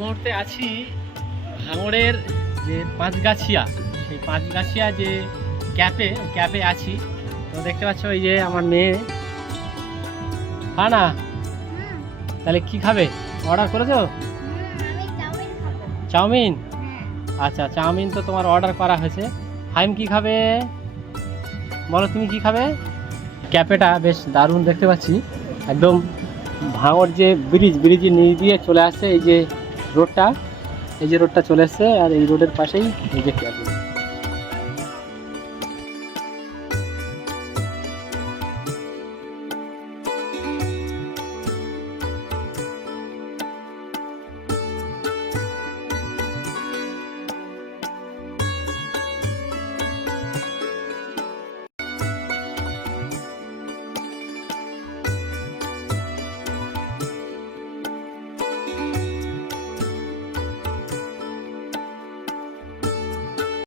মুহূর্তে আছি ভাঙড়ের যে পাঁচগাছিয়া, সেই পাঁচগাছিয়া যে ক্যাপে আছি। তো দেখতে পাচ্ছ এই যে আমার মেয়ে। হ্যাঁ না, তাহলে কি খাবে? অর্ডার করেছো চাউমিন? আচ্ছা, চাউমিন তো তোমার অর্ডার করা হয়েছে। হাইম কি খাবে বলো, তুমি কি খাবে? ক্যাফেটা বেশ দারুণ দেখতে পাচ্ছি, একদম ভাঙড় যে ব্রিজের নিচ দিয়ে চলে আসছে এই যে রোডটা চলে আসছে, আর এই রোডের পাশেই এই যে ক্যাফে।